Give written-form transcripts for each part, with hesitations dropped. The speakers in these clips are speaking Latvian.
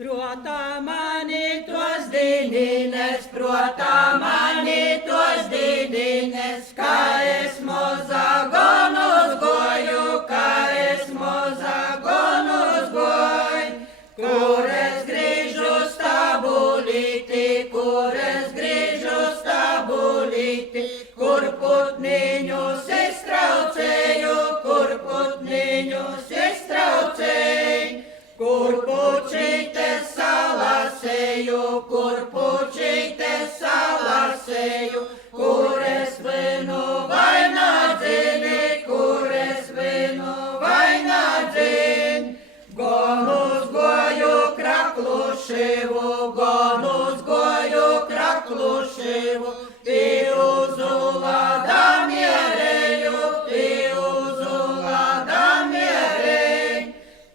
Protā mani tos dīnines, protā mani tos dīnines, kā es moza gonus goju, kā es moza gonus goju, kur es grīžu stabulīti, kur es grīžu stabulīti, kur putniņus es traucēju, kur putniņus es traucēju. Kur pučītes salasēju, kur pučītes salasēju, kur es vinu vainadzini, kur es vinu vainadzini. Gonus goju kraklušivu, gonus goju kraklušivu, pilzula damierēju, pilzula damierēju.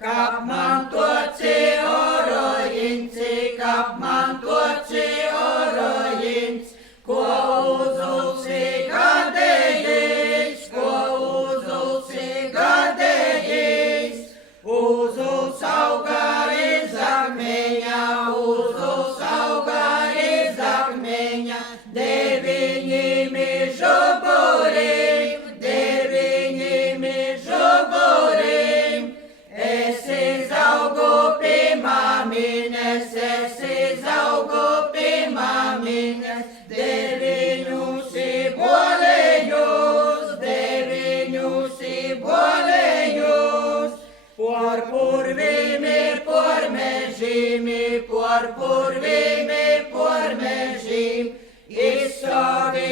Kap man toci orojinci, kap man toci orojinci, ko uzulsi gadējis, ko uzulsi gadējis. Uzuls auga iz akmeņa, uzuls auga iz akmeņa, deviņimi žuburim, deviņimi žuburim. Es izaugu pie mamines, es izaugu pie mamines, deviņus bolējus, deviņus bolējus. Por purvimi, por mežimi, por purvimi, por mežim, izsovi